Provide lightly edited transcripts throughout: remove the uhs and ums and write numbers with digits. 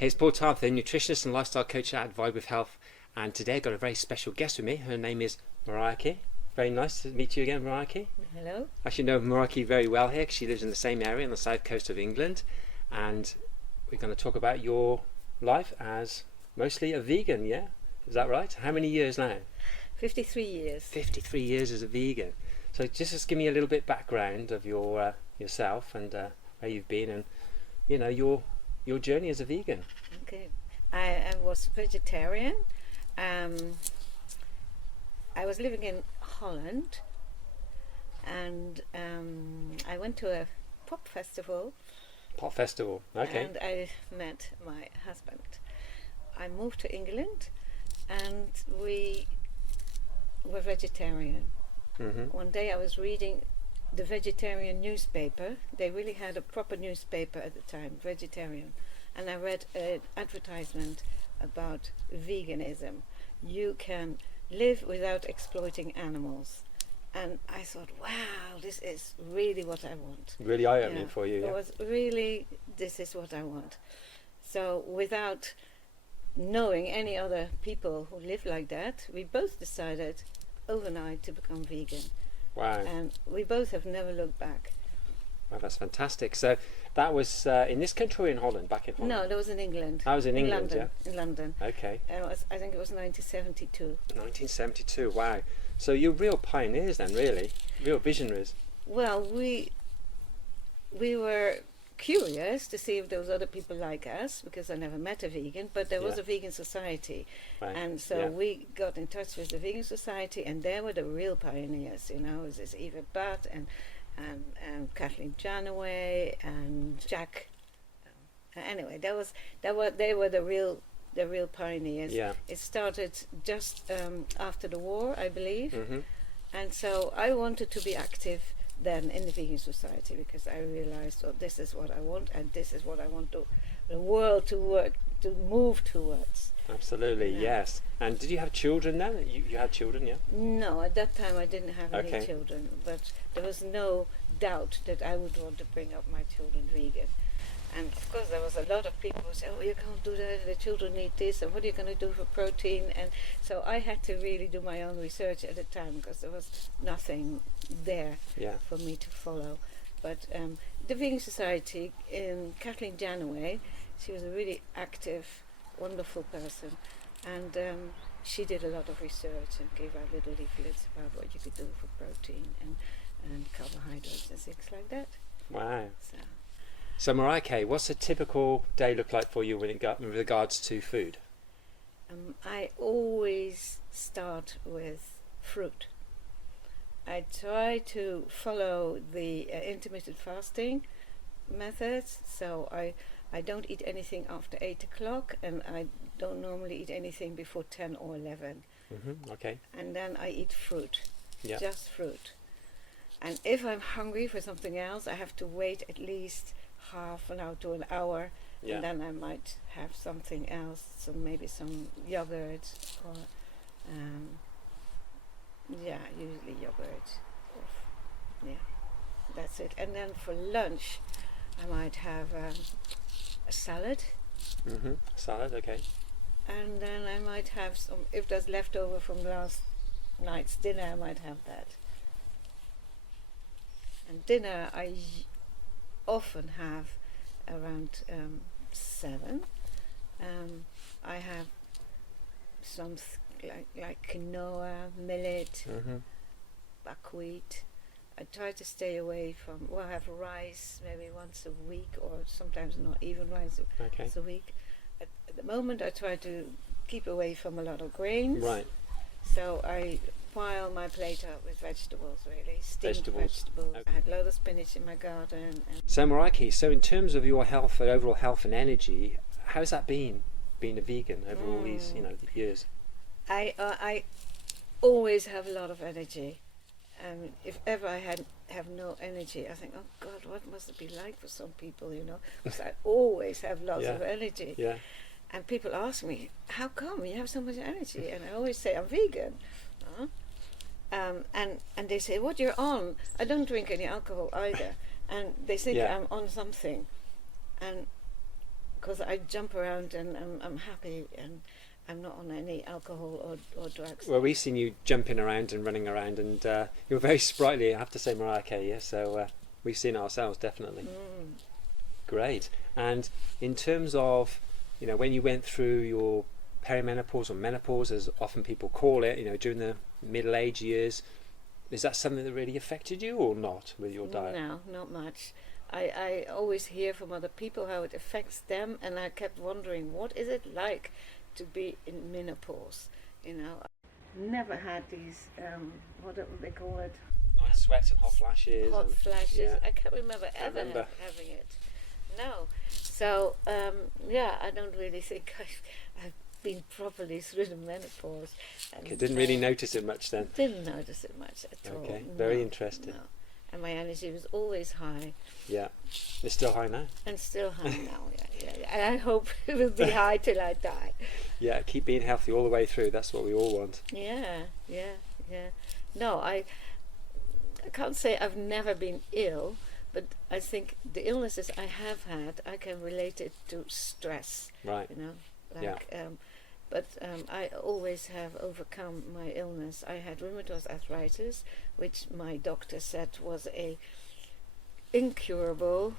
Hey, it's Paul Tarthon, nutritionist and lifestyle coach at Vibe with Health. And today I've got a very special guest with me. Her name is Marjike. Very nice to meet you again, Marjike. Hello. I actually know Marjike very well here because she lives in the same area on the south coast of England. And we're going to talk about your life as mostly a vegan, yeah? Is that right? How many years now? 53 years. 53 years as a vegan. So just give me a little bit background of your yourself and where you've been and, you know, your journey as a vegan. Okay. I was vegetarian. I was living in Holland, and I went to a pop festival. Pop festival, okay. And I met my husband. I moved to England, and we were vegetarian. Mm-hmm. One day I was reading the vegetarian newspaper. They really had a proper newspaper at the time, vegetarian. And I read an advertisement about veganism. You can live without exploiting animals. And I thought, wow, this is really what I want. Really eye-opening for you, yeah? It was really, this is what I want. So without knowing any other people who live like that, we both decided overnight to become vegan. Wow. And we both have never looked back. Wow, that's fantastic. So that was in this country or in Holland, back in Holland? No, that was in England. I was in England, London, in London. Okay. I think it was 1972. 1972, wow. So you're real pioneers then, really? Real visionaries. Well, we were curious to see if there was other people like us, because I never met a vegan, but there was a vegan society. Right. And so we got in touch with the vegan society, and they were the real pioneers, you know. It was Eva Butt and Kathleen Janaway and Jack. Anyway, they were the real pioneers. Yeah. It started just after the war, I believe. Mm-hmm. And so I wanted to be active then in the vegan society, because I realized, well, this is what I want, and this is what I want the world to move towards. Absolutely, yes. And did you have children then? You had children, yeah? No, at that time I didn't have Okay. any children, but there was no doubt that I would want to bring up my children vegan. And of course there was a lot of people who said, oh, you can't do that, the children need this, and what are you going to do for protein? And so I had to really do my own research at the time, because there was nothing there for me to follow. But the Vegan Society, in Kathleen Janaway, she was a really active, wonderful person, and she did a lot of research and gave out little leaflets about what you could do for protein and carbohydrates and things like that. Wow. So Marjike, what's a typical day look like for you with regards to food? I always start with fruit. I try to follow the intermittent fasting methods, so I don't eat anything after 8 o'clock, and I don't normally eat anything before 10 or 11. Mm-hmm. Okay. And then I eat fruit, just fruit. And if I'm hungry for something else, I have to wait at least half an hour to an hour, and then I might have something else, so maybe some yogurt or usually yogurt. That's it. And then for lunch I might have a salad. Mm-hmm. Salad, okay. And then I might have some, if there's leftover from last night's dinner, I might have that. And dinner I often have around 7. I have some like quinoa, millet, buckwheat. I try to stay away from, I have rice maybe once a week, or sometimes not even once a week. At the moment I try to keep away from a lot of grains. Right. So I pile my plate up with vegetables, really. Steamed vegetables. Okay. I had a lot of spinach in my garden. So Marjike, so in terms of your health, overall health and energy, how's that been, being a vegan over all these, years? I always have a lot of energy. If ever I have no energy, I think, oh God, what must it be like for some people, Because I always have lots of energy. Yeah. And people ask me, how come you have so much energy? And I always say, I'm vegan. And they say, what you're on? I don't drink any alcohol either. And they think I'm on something. And because I jump around and I'm happy and I'm not on any alcohol or drugs. Well, we've seen you jumping around and running around, and you're very sprightly, I have to say, Marjike. Yeah, so we've seen it ourselves, definitely. Great. And in terms of, when you went through your perimenopause or menopause, as often people call it, during the middle age years, is that something that really affected you or not with your diet? No, not much. I always hear from other people how it affects them, and I kept wondering, what is it like to be in menopause? Never had these, what do they call it? Night sweats and hot flashes. Hot flashes. Yeah. I can't remember ever having it. No. So, I don't really think I've been properly through the menopause. And, Okay, didn't really notice it much then. Didn't notice it much at all. Okay, very interesting. No. And my energy was always high. Yeah, it's still high now. And still high now, yeah. And I hope it will be high till I die. Yeah, keep being healthy all the way through. That's what we all want. Yeah. No, I can't say I've never been ill, but I think the illnesses I have had, I can relate it to stress. Right. But I always have overcome my illness. I had rheumatoid arthritis, which my doctor said was a incurable,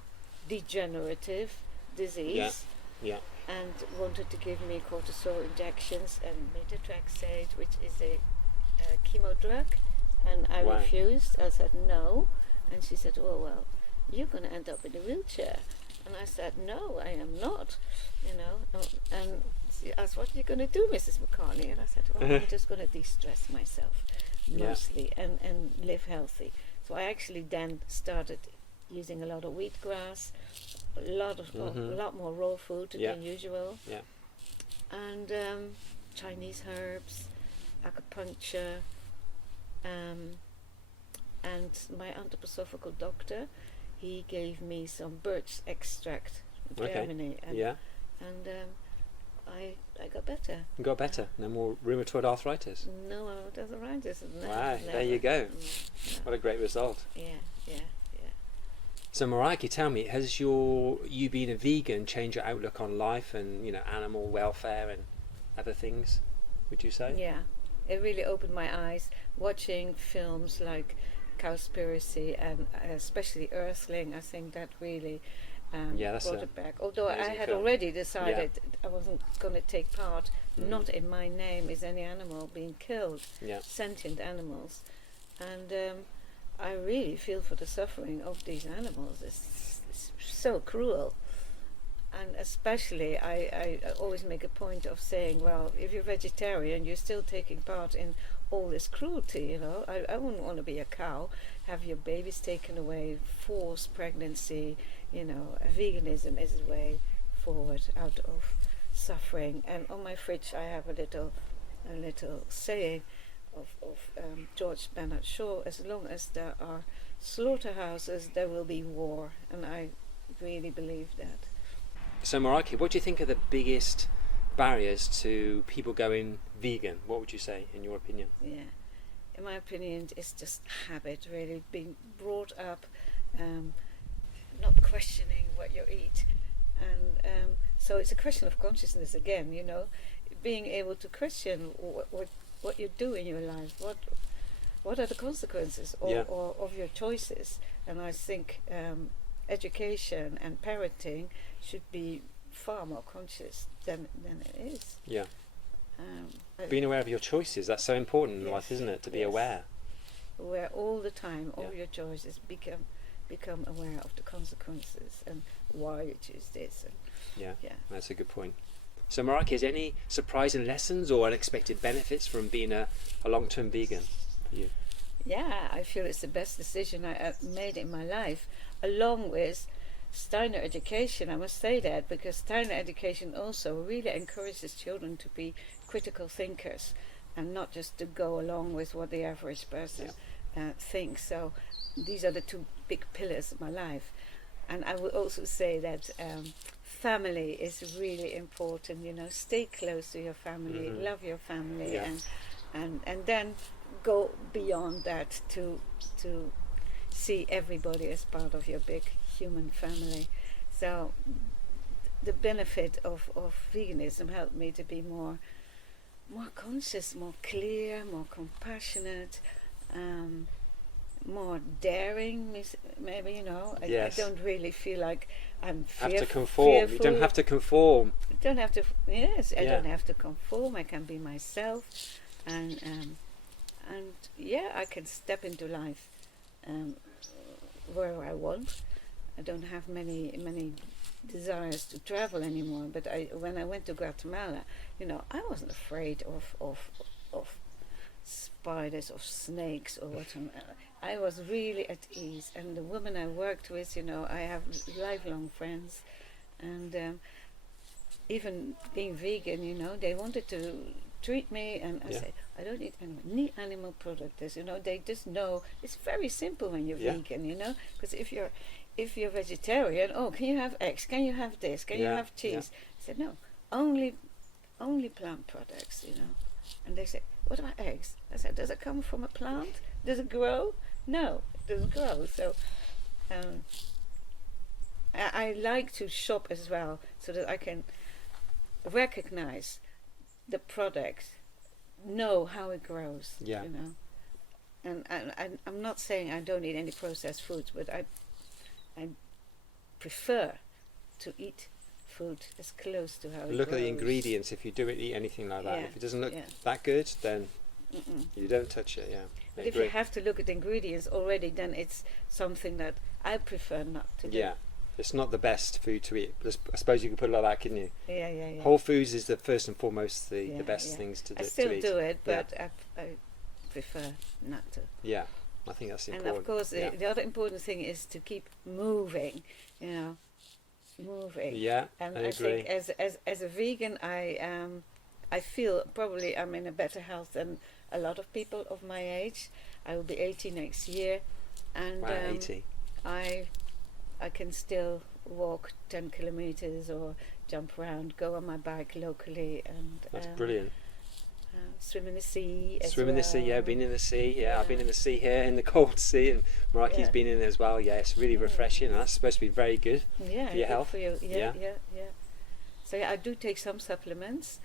degenerative disease. Yeah. And wanted to give me cortisol injections and methotrexate, which is a chemo drug. And I refused. I said no. And she said, oh, well, you're going to end up in a wheelchair. And I said, no, I am not. And she asked, what are you going to do, Mrs. McCartney? And I said, well, I'm just going to de-stress myself mostly and live healthy. So I actually then started using a lot of wheatgrass, a lot more raw food than usual. Yeah. And Chinese herbs, acupuncture, and my anthroposophical doctor, he gave me some birch extract from Germany. And I got better. You got better? No more rheumatoid arthritis? No arthritis. Wow, there you go. No. What a great result. Yeah. So Marjike, tell me, has you being a vegan changed your outlook on life and animal welfare and other things, would you say? Yeah, it really opened my eyes watching films like Cowspiracy and especially Earthling. I think that really brought it back. Although I had already decided I wasn't going to take part. Not in my name is any animal being killed, sentient animals. And I really feel for the suffering of these animals. It's so cruel. And especially, I always make a point of saying, well, if you're vegetarian, you're still taking part in all this cruelty, I wouldn't want to be a cow, have your babies taken away, forced pregnancy, veganism is the way forward out of suffering. And on my fridge I have a little saying of George Bernard Shaw: as long as there are slaughterhouses, there will be war. And I really believe that. So Marjike, what do you think are the biggest barriers to people going vegan? What would you say, in your opinion? Yeah, in my opinion, it's just habit, really, being brought up, not questioning what you eat. And so it's a question of consciousness again, being able to question what you do in your life, what are the consequences of your choices. And I think education and parenting should be far more conscious than it is. Yeah. Being aware of your choices, that's so important in life, isn't it? To be aware. Aware all the time of your choices, become aware of the consequences and why you choose this. Yeah, that's a good point. So Marjike, is any surprising lessons or unexpected benefits from being a long-term vegan for you? Yeah, I feel it's the best decision I made in my life, along with Steiner education. I must say that, because Steiner education also really encourages children to be critical thinkers and not just to go along with what the average person thinks. So these are the two big pillars of my life. And I would also say that family is really important. Stay close to your family, love your family, and then go beyond that to see everybody as part of your big human family. So the benefit of veganism helped me to be more conscious, more clear, more compassionate, more daring. Maybe, you know, I don't really feel like I'm have to conform. fearful. You don't have to conform. Don't have to. Yes, I don't have to conform. I can be myself, and I can step into life wherever I want. I don't have many desires to travel anymore. But when I went to Guatemala, you know, I wasn't afraid of spiders or snakes or whatever. I was really at ease, and the women I worked with, you know, I have lifelong friends, and even being vegan, you know, they wanted to treat me, and I said, I don't eat any animal products. You know, they just know it's very simple when you're vegan, you know, because if you're vegetarian, oh, can you have eggs? Can you have this? Can you have cheese? I said, no, only plant products, you know. And they said, what about eggs? I said, does it come from a plant? Does it grow? No, it doesn't grow. So I like to shop as well, so that I can recognize the product, know how it grows, you know. And I'm not saying I don't eat any processed foods, but I prefer to eat food as close to how it Look grows. at the ingredients. If you do eat anything like that, if it doesn't look that good, then you don't touch it. But if you have to look at ingredients already, then it's something that I prefer not to do. It's not the best food to eat. I suppose you could put it like that, couldn't you? Yeah. Whole foods is the first and foremost the best things to do. I still to eat. do it, but I prefer not to. Yeah, I think that's important. And of course, the other important thing is to keep moving. You know, moving. Yeah, and I agree. think as a vegan, I feel probably I'm in a better health than a lot of people of my age. I will be 80 next year, and 80. I can still walk 10 kilometers or jump around, go on my bike locally, and that's brilliant. Swim in the sea. Swim in the sea, been in the sea. I've been in the sea here, in the cold sea, and Marjike's been in it as well. Yeah, it's really refreshing, and that's supposed to be very good for your health. For you. Yeah. So I do take some supplements.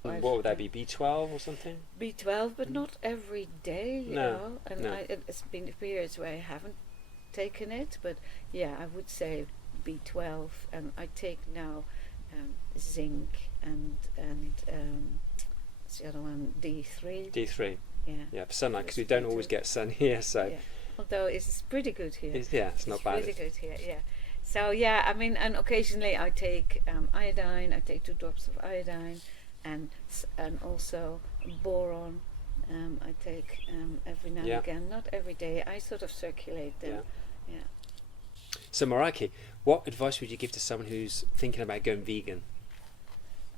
What would that be, B12 or something? B12, but not every day, you know. And it's been periods where I haven't taken it, but I would say B12, and I take now zinc and what's the other one, D3. D3. Yeah, for sunlight, because we don't always get sun here, so. Yeah. Although it's pretty good here. It's not bad. Pretty good here, yeah. So I mean, and occasionally I take iodine. I take 2 drops of iodine, and also boron. I take every now and again, not every day. I sort of circulate them. Yeah. So Marjike, what advice would you give to someone who's thinking about going vegan?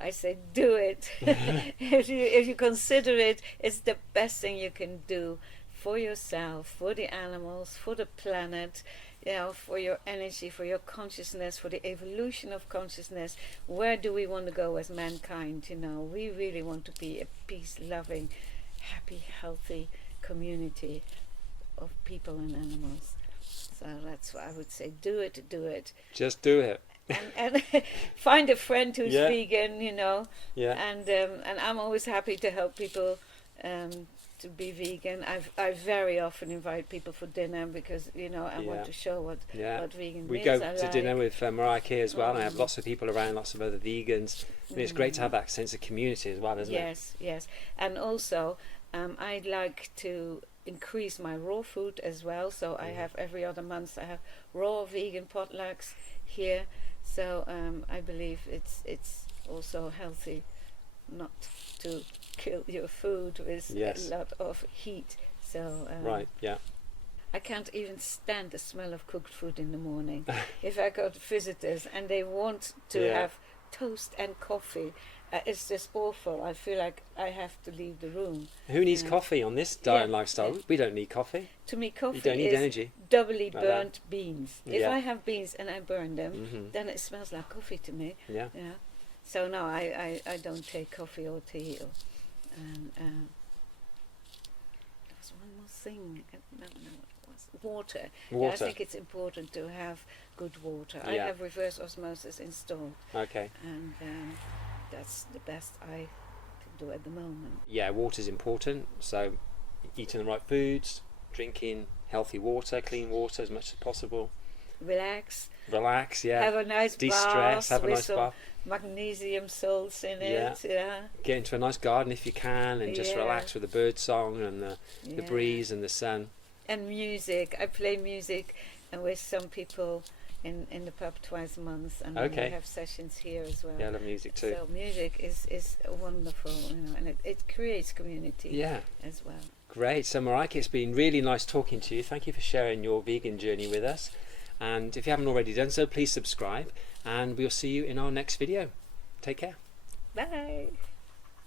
I say, do it. If you consider it, it's the best thing you can do for yourself, for the animals, for the planet, you know, for your energy, for your consciousness, for the evolution of consciousness. Where do we want to go as mankind? You know, we really want to be a peace-loving, happy, healthy community of people and animals. So that's what I would say. Do it. Just do it. and find a friend who's vegan, you know. And I'm always happy to help people to be vegan. I very often invite people for dinner because, you know, I want to show what vegan we meals go are to like. dinner with Marjike as well, and I have lots of people around, lots of other vegans, and it's great to have that sense of community as well, isn't it? Yes. And also I'd like to increase my raw food as well, so I have every other month I have raw vegan potlucks here. So I believe it's also healthy not to kill your food with a lot of heat. So I can't even stand the smell of cooked food in the morning. If I got visitors and they want to have toast and coffee, it's just awful. I feel like I have to leave the room. Who needs coffee on this diet and lifestyle? We don't need coffee. To me, coffee you don't need is energy. doubly burnt beans. If I have beans and I burn them, Mm-hmm. then it smells like coffee to me. Yeah. So no, I don't take coffee or tea. There's one more thing. I don't know what it was. Water. Water. Yeah, I think it's important to have good water. I Yeah. have reverse osmosis installed, Okay. and that's the best I can do at the moment. Yeah, water's important. So eating the right foods, drinking healthy water, clean water as much as possible. Relax. Relax, yeah. Have a nice De-stress, bath have a with nice some bath. magnesium salts in Yeah. it. Yeah. Get into a nice garden if you can, and just Yeah. relax with the bird song and the Yeah. breeze and the sun. And music. I play music and with some people in the pub twice a month, and Okay. we have sessions here as well. Yeah, I love music too. So music is wonderful, and it creates community Yeah, as well. great. So Marjike, it's been really nice talking to you. Thank you for sharing your vegan journey with us. And if you haven't already done so, please subscribe, and we'll see you in our next video. Take care. Bye.